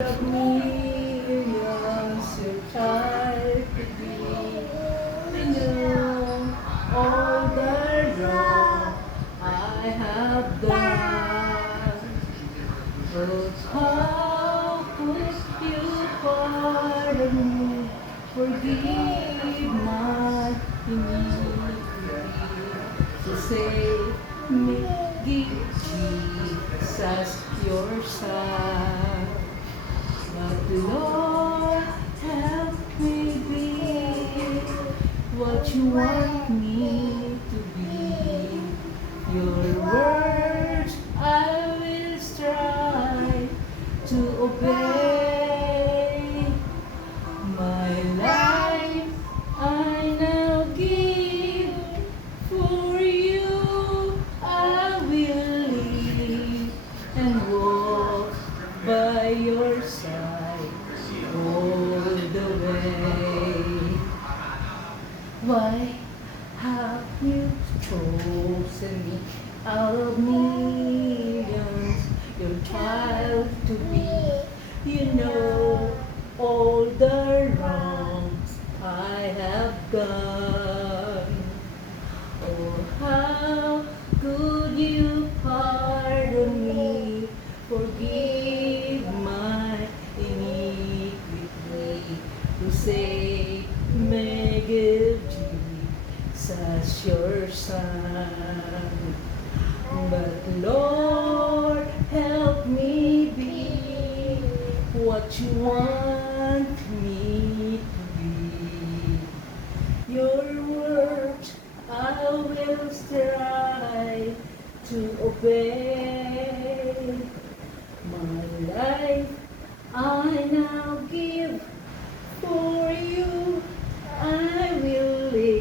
of millions your child could be. I know all the wrong I have done. But how could you pardon me? Forgive my iniquity. So say, give Jesus your son. But Lord, help me be what you want me to be. Your words I will strive to obey. My life I now give for you. I will live and walk by your side all the way. Why have you chosen me out of millions, your child to be? You know all the wrongs I have done. Oh, how could you pardon me? Forgive my iniquity. To say, may give Jesus your son. But Lord, help me be what you want me to be. Your words I will strive to obey. My life I now give